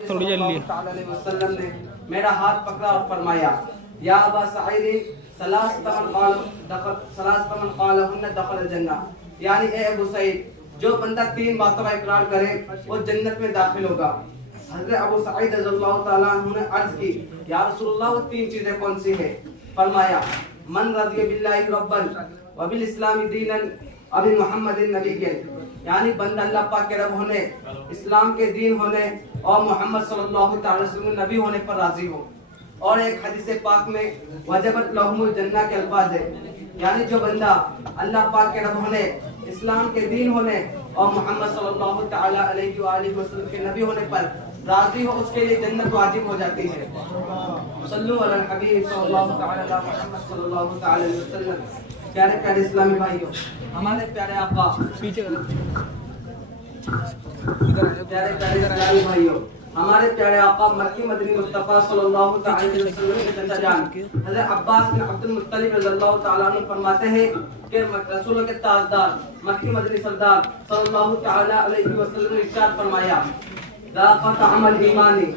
थोड़ी जल्दी वसल्लम ने मेरा हाथ पकड़ा और फरमाया या अबा सईद सलासतमन क़ालहुन्ना दखल जन्नह, यानी ए अबू सईद जो बंदा तीन बातों का इकरार करे वो जन्नत में दाखिल होगा। हज़रत अबू सईद रज़ियल्लाहु तआला अन्हु ने अर्ज की या रसूलुल्लाह वो तीन चीजें कौन सी है? फरमाया मन रज़िया बिल्लाहि रब्बन व बिल इस्लामी दीनन अबी मुहम्मदिन नबिय्यन, यानी बंदा अल्लाह पाक के रब होने, इस्लाम के दीन होने और मोहम्मद सल्लल्लाहु अलैहि वसल्लम नबी होने पर राजी हो। और एक हदीस पाक में वजबत लहुमुल जन्नह के अल्फाज है, यानी जो बंदा अल्लाह पाक के रब होने, इस्लाम के दीन होने और मोहम्मद सल्लल्लाहु अलैहि वसल्लम के नबी होने पर राजी हो, उसके लिए जन्नत वाजिब हो जाती है। सल्लु अलल हबीब सल्लल्लाहु अलैहि मुहम्मद सल्लल्लाहु अलैहि वसल्लम। प्यारे प्यारे इस्लामी भाइयों, हमारे प्यारे आका पीछे प्यारे प्यारे इस्लामी भाइयों, हमारे प्यारे आका मक्की मदनी मुस्तफा सल्लल्लाहु अलैहि वसल्लम के चचा जान हज़रत अब्बास बिन अब्दुल मुत्तलिब रज़ियल्लाहु तआला अन्हु फरमाते हैं कि रसूल के ताजदार मक्की मदनी सरदार सल्लल्लाहु अलैहि वसल्लम ने इरशाद फरमाया राफ़त अमल ईमानी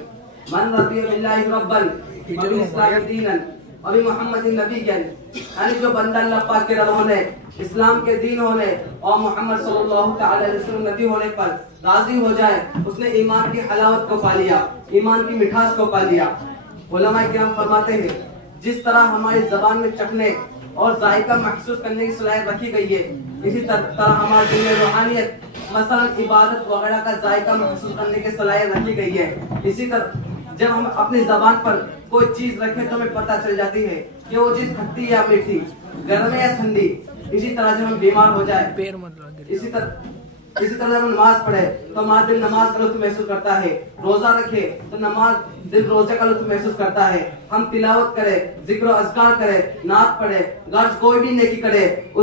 मन रज़िया बिल्लाहि रब्बन व बिल इस्लामी दीनन अभी मोहम्मद नबीय्यन, यानी जो बंदा अल्लाह पाक के रब होने, इस्लाम के दीन होने और मोहम्मद सल्लल्लाहु अलैहि वसल्लम नबी होने पर राजी हो जाए, उसने ईमान की हलावत को पा लिया, ईमान की मिठास को पा लिया। उलमाए किराम फरमाते हैं जिस तरह हमारी जबान में चखने और जायका महसूस करने की सलाहियत रखी गई है, इसी तरह हमारे दिल में रूहानियत मसलन इबादत वगैरह का जायका महसूस करने की सलाहियत रखी गई है। इसी तरह जब हम अपनी जबान पर कोई चीज रखें तो हमें पता चल जाती है कि वो चीज खट्टी या मीठी, गर्म या ठंडी। इसी तरह जब हम बीमार हो जाए, इसी तरह जब हम नमाज पढ़े तो हमारा दिल नमाज का लुत्फ महसूस करता है, रोजा रखे तो नमाज दिल रोजे का लुत्फ महसूस करता है। हम तिलावत करे, जिक्र अज़कार करे, नात पढ़े, गर्ज कोई भी नेकी करे,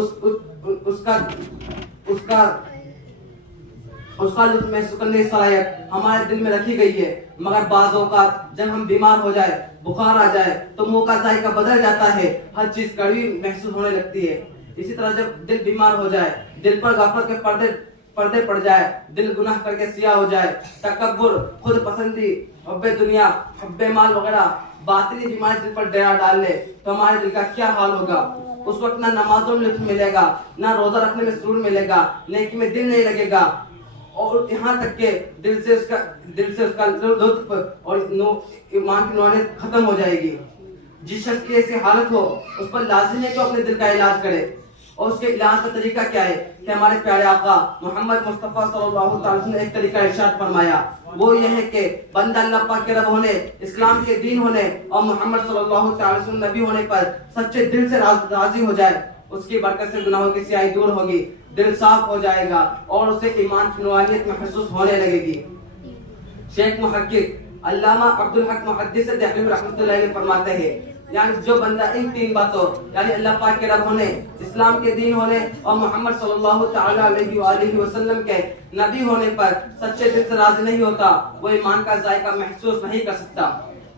उसका लुत्फ महसूस करने की सलाहियत हमारे दिल में रखी गई है। मगर बाज़ औक़ात जब हम बीमार हो जाए, बुखार आ जाए तो मुंह का जायका बदल जाता है, हर चीज कड़वी महसूस होने लगती है। इसी तरह जब दिल बीमार हो जाए, दिल पर गफलत के पर्दे पड़ जाए, दिल गुनाह करके सियाह हो जाए, तकब्बुर, खुद पसंदी, हुब्बे दुनिया, हुब्बे माल वगैरह बातिनी बीमारी दिल पर डेरा डाल ले तो हमारे दिल का क्या हाल होगा? उस वक्त ना नमाजों में लुत्फ मिलेगा, ना रोजा रखने में सुरूर मिलेगा, नेकी में दिल नहीं लगेगा और यहाँ तक के दिल से उसका लुत्फ और ईमान की नौरियत खत्म हो जाएगी। जिस शख्स की ऐसी हालत हो उस पर लाजिम है कि अपने दिल का इलाज करे। और उसके इलाज का तरीका क्या है कि हमारे प्यारे आका मोहम्मद मुस्तफा सल्लल्लाहु अलैहि वसल्लम ने एक तरीका इरशाद फरमाया, वो ये है कि बंदा अल्लाह पाक के रब होने, इस्लाम के दीन होने और मोहम्मद सल्लल्लाहु अलैहि वसल्लम नबी होने पर सच्चे दिल से राजी हो जाए, उसकी बरकत से गुनाहों की स्याही दूर होगी, दिल साफ हो जाएगा और उसे ईमान की नूरानियत महसूस होने लगेगी। शेख मुहक्किक अल्लामा अब्दुल हक मुहद्दिस देहलवी रहमतुल्लाह अलैह फरमाते हैं, यानी जो बंदा इन तीन बातों यानी अल्लाह पाक के रब होने, इस्लाम के दीन होने और मोहम्मद सल्लल्लाहु अलैहि वसल्लम के नबी होने पर सच्चे दिल से राजी नहीं होता, वो ईमान का जायका महसूस नहीं कर सकता।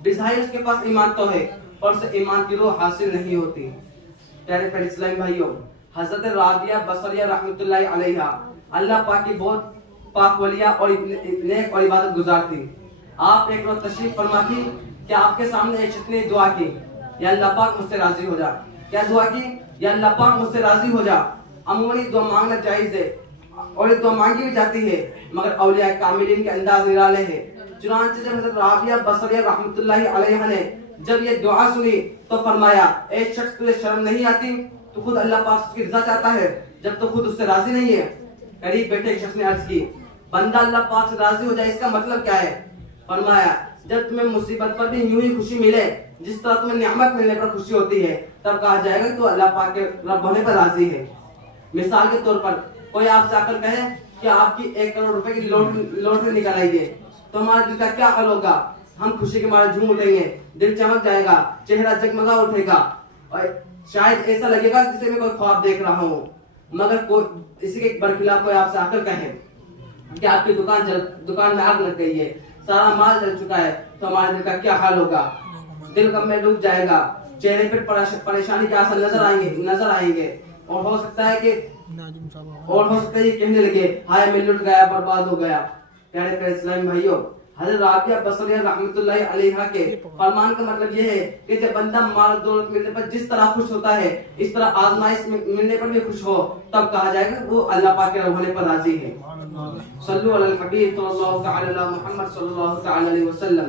बिज़ाहिर उसके पास ईमान तो है पर उसे ईमान की रूह हासिल नहीं होती। प्यारे प्यारे इस्लामी भाइयों, हज़रत राबिया बसरिया रहमतुल्लाह अलैहा अल्लाह पाक की बहुत पाक वलिया और नेक और इबादत गुजार थी। आप एक रोज तशरीफ फरमा थी कि आपके सामने एक शख्स ने दुआ की, या अल्लाह पाक मुझसे राजी हो जा। क्या दुआ की? या अल्लाह पाक मुझसे राजी हो जा। अमूली दुआ मांगना जायज है और ये दुआ मांगी भी जाती है, मगर औलिया कामिलीन के अंदाज निराले हैं। चुनांचे जब हज़रत राबिया बसरिया रहमतुल्लाह अलैहा ने जब ये दुआ सुनी तो फरमाया, एक शख्स तुझे शर्म नहीं आती? तो खुद अल्लाह पाक उसकी रज़ा चाहता है जब तो खुद उससे राजी नहीं है। करीब बैठे एक शख्स ने अर्ज की, बंदा अल्लाह पाक से राजी हो जाए इसका मतलब क्या है? फरमाया, जब तुम्हें मुसीबत पर भी यूं ही खुशी मिले जिस तरह तुम्हें नियामत मिलने पर खुशी होती है, तब कहा जाएगा तो अल्लाह पाक के रब होने पर राजी है। मिसाल के तौर पर कोई आपसे आकर कहे कि आपकी 1 करोड़ रुपए की लॉटरी निकाल आइए, तो हमारे दिल का क्या हाल होगा? हम खुशी के मारे झूम उठेंगे, दिल चमक जाएगा, चेहरा जगमगा उठेगा और शायद ऐसा लगेगा जैसे मैं कोई ख्वाब देख रहा हूँ। मगर कोई इसी के बरखिलाफ कोई आपसे आकर कहे कि आपकी दुकान में आग लग गई है, सारा माल जल चुका है, तो हमारे दिल का क्या हाल होगा? दिल गम में डूब जाएगा, चेहरे पे परेशानी के आसार नजर आएंगे और हो सकता है ये कहने लगे हाय मैं लुट गया, बर्बाद हो गया। प्यारे प्यारे इस्लामी भाइयों, حضرت رابعہ بصریہ رحمۃ اللہ علیہ کے فرمان کا مطلب یہ ہے کہ جب بندہ مال دولت ملنے پر جس طرح خوش ہوتا ہے اس طرح آزمائش ملنے پر بھی خوش ہو، تب کہا جائے گا وہ اللہ پاک کے ہونے پر راضی ہے۔ صلو علی الحبیب صلی اللہ تعالی علی محمد صلی اللہ تعالی علیہ وسلم۔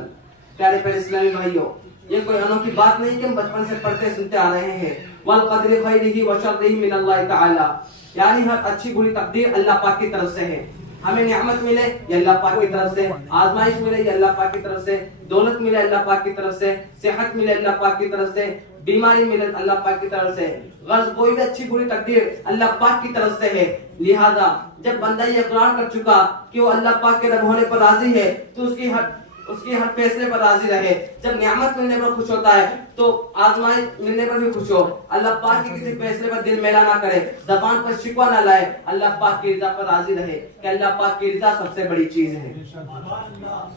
پیارے پیارے اسلامی بھائیوں، یہ کوئی انوکھی بات نہیں کہ ہم بچپن سے پڑھتے سنتے آ رہے ہیں، والقدر خیرہ وشرہ من اللہ تعالی، یعنی ہر اچھی بری تقدیر اللہ پاک کی طرف سے ہے۔ ہمیں نعمت ملے یہ اللہ پاک کی طرف سے، آزمائش ملے یہ اللہ پاک کی طرف سے، دولت ملے اللہ پاک کی طرف سے، صحت ملے اللہ پاک کی طرف سے، بیماری ملے اللہ پاک کی طرف سے، غرض کوئی بھی اچھی بری تقدیر اللہ پاک کی طرف سے ہے۔ لہذا جب بندہ یہ اقرار کر چکا کہ وہ اللہ پاک کے رب ہونے پر راضی ہے تو اس کی ہر فیصلے پر راضی رہے۔ جب نعمت ملنے پر خوش ہوتا ہے تو آزمائش ملنے پر بھی خوش ہو، اللہ پاک کے کسی فیصلے پر دل میلا نہ کرے، زبان پر شکوہ نہ لائے، اللہ پاک کی رضا پر راضی رہے کہ اللہ پاک کی رضا سب سے بڑی چیز ہے۔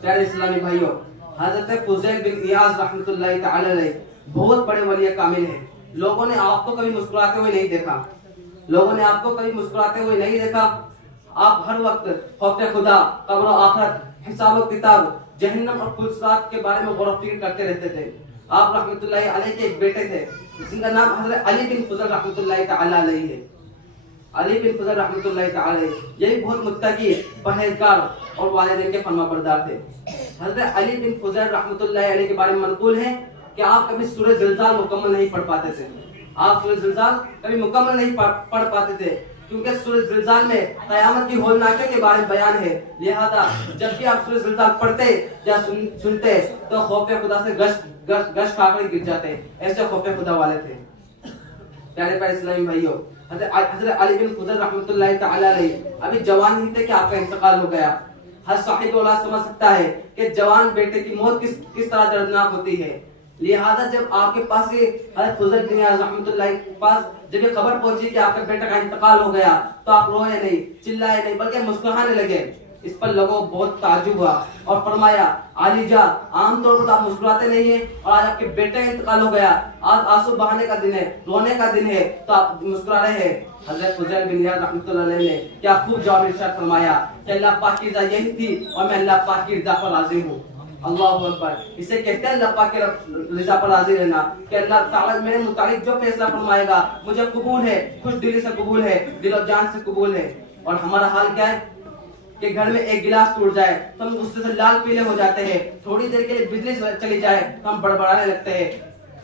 پیارے اسلامی بھائیوں، حضرت فضیل بن ایاض رحمۃ اللہ تعالی علیہ بہت بڑے ولی کامل ہیں۔ لوگوں نے آپ کو کبھی مسکراتے ہوئے نہیں دیکھا، لوگوں نے آپ کو کبھی مسکراتے ہوئے نہیں دیکھا۔ آپ ہر وقت خوف خدا، قبر و آخرت، حساب و کتاب، جہنم اور پلسرات کے بارے میں غور و فکر کرتے رہتے تھے۔ آپ رحمۃ اللہ علیہ کے ایک بیٹے تھے جن کا نام حضرت علی بن فضل رحمۃ اللہ تعالی علیہ ہے۔ علی بن فضل رحمۃ اللہ تعالی علیہ یہ بھی بہت متقی، پرہیزگار اور والدین کے فرما بردار تھے۔ حضرت علی بن فضل رحمۃ اللہ علیہ کے بارے میں منقول ہے کہ آپ کبھی سورہ زلزال مکمل نہیں پڑھ پاتے تھے۔ آپ سورہ زلزال کبھی مکمل نہیں پڑھ پاتے تھے کیونکہ سورہ زلزال میں قیامت کی ہولناکیوں کے بارے میں بیان ہے۔ لہذا جب بھی آپ سورہ زلزال پڑھتے یا سنتے تو خوف خدا سے گش کھا کر گر جاتے، ایسے خوف خدا والے تھے۔ پیارے پیارے اسلامی بھائیوں، حضرت علی بن فضل رحمۃ اللہ تعالی علیہ ابھی جوان ہی تھے کہ آپ کا انتقال ہو گیا۔ ہر صاحب اولاد سمجھ سکتا ہے کہ جوان بیٹے کی موت کس طرح دردناک ہوتی ہے۔ لہذا جب آپ کے پاس حضرت فضل بن ایاض رحمۃ اللہ کے پاس جب یہ خبر پہنچی کہ آپ کے بیٹے کا انتقال ہو گیا تو آپ روئے نہیں، چلائے نہیں، بلکہ مسکرانے لگے۔ اس پر لوگوں کو بہت تعجب ہوا اور فرمایا، علی جا، عام طور پر آپ مسکراتے نہیں ہیں اور آج آپ کے بیٹے کا انتقال ہو گیا، آج آنسو بہانے کا دن ہے، رونے کا دن ہے تو آپ مسکرا رہے ہیں۔ حضرت فضیل بن ایاض رحمۃ اللہ علیہ نے کیا خوب جواب ارشاد فرمایا کہ اللہ پاک کی رضا یہی تھی اور میں اللہ پاک کی رضا پر راضی ہوں۔ اللہ اکبر، اسے کہتے ہیں اللہ پاک کے رضا پر راضی رہنا کہ اللہ تعالیٰ میرے متعلق جو فیصلہ فرمائے گا مجھے قبول ہے، خوش دلی سے قبول ہے، دل و جان سے قبول ہے۔ اور ہمارا حال کیا ہے کہ گھر میں ایک گلاس ٹوٹ جائے تو ہم غصے سے لال پیلے ہو جاتے ہیں، تھوڑی دیر کے لیے بجلی چلی جائے تو ہم بڑبڑانے لگتے ہیں،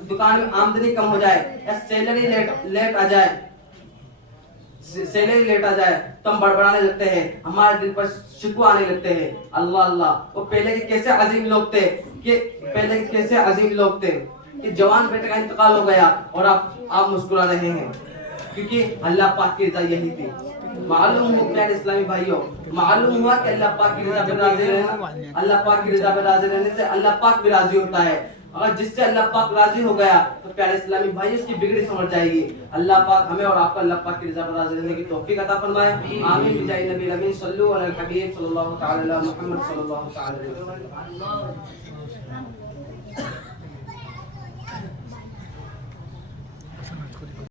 دکان میں آمدنی کم ہو جائے یا سیلری لیٹ آ جائے تو ہم بڑبڑانے لگتے ہیں، ہمارے دل پر شکوہ آنے لگتے ہیں۔ اللہ اللہ، وہ پہلے کے کیسے عظیم لوگ تھے کہ جوان بیٹے کا انتقال ہو گیا اور آپ مسکرا رہے ہیں، کیونکہ اللہ پاک کی رضا یہی تھی۔ معلوم ہو پیارے اسلامی بھائیوں، معلوم ہوا کہ اللہ پاک کی رضا پر راضی رہنا، اللہ پاک کی رضا پر راضی رہنے سے اللہ پاک بھی راضی ہوتا ہے۔ اگر جس سے اللہ پاک راضی ہو گیا تو پیارے اسلامی بھائی اس کی بگڑی سمجھ جائے گی۔ اللہ پاک ہمیں اور آپ کو اللہ پاک کی رضا پر راضی رہنے کی توفیق عطا فرمائے۔ آمین بجاہ نبی الامین، صلو علی الحبیب صلی اللہ تعالی علی محمد صلی اللہ تعالی علیہ وسلم۔